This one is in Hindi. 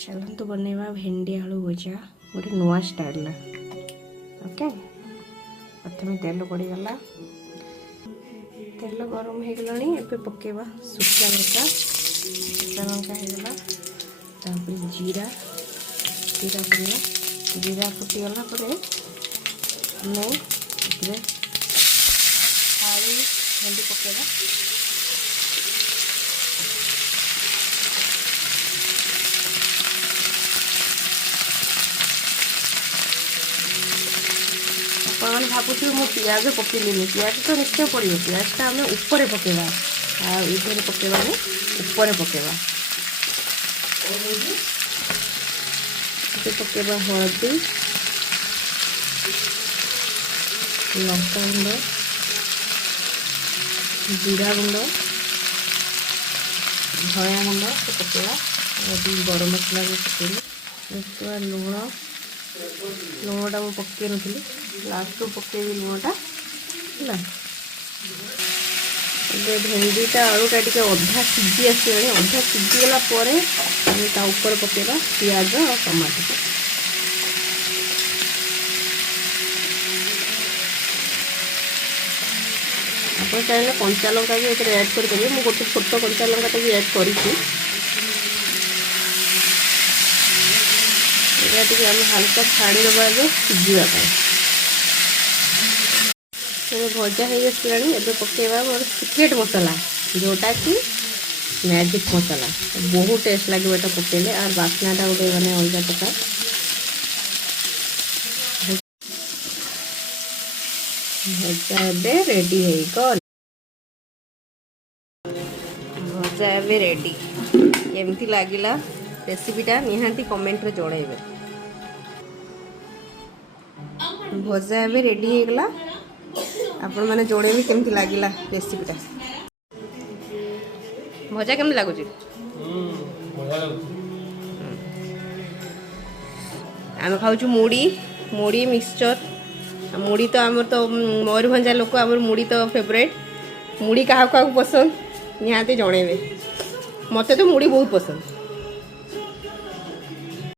चलतु बनवा भेंडी आलू भजा गोटे नुआ स्टाइल। ओके प्रथम तेल पड़गला, तेल गरम हो गला पकेवा सुखा लंका। सुखा लंका होगा जीरा जीरा पड़े, जीरा फुटीगला आलू भेंडी पकेवा। अपन भावुथे मु प्याज पकेलिनी, प्याज तो निश्चय पड़ो, प्याजटा आम ऊपर पकेवा इधर पकेवा ऊपर पकेवा। पकेवा हलदी लंका गुंड जीरा गुंड धनिया गुंड पकेवा। गरम मसला भी पकेली, लुण लुणटा मुझे पकई नी लास्ट पकेबी लुणटा है। भेंडीटा आलूटा टे अधा सीझी आसा, अधा सीझीगला ऊपर पकेवा पियाज और टमाटो। आप चाहिए कंचा लंका भी एड करेंगे, मुझे गोटे छोट कंचा लंका भी एड करी। हल्का छाड़ी दबा सीझापी भजा हो गला। पकेवा मोर सिक्रेट मसला जोटा कि मैजिक मसला, बहुत टेस्ट लगे ये पकेले और बास्नाटा गोटे मैंने अलग प्रकार। भजा ए रेडी हो गल, भजा ए रेडी। केमती लगिला रेसिपीटा निहांती कमेंट रे जणाइबे। भजा ए रेडी हो गला, आपण मैंने जोड़े केमती लगिला रेसिपीटा। भजा केमती लगुच? आम खाऊ मुड़ी मुड़ी मिक्सचर। मुड़ी तो आमर तो मयूरभंजा लोक आमर मुड़ी तो फेवरेट। मुड़ी क्या पसंद निहांती जणाइबे, मते तो मुड़ी बहुत पसंद।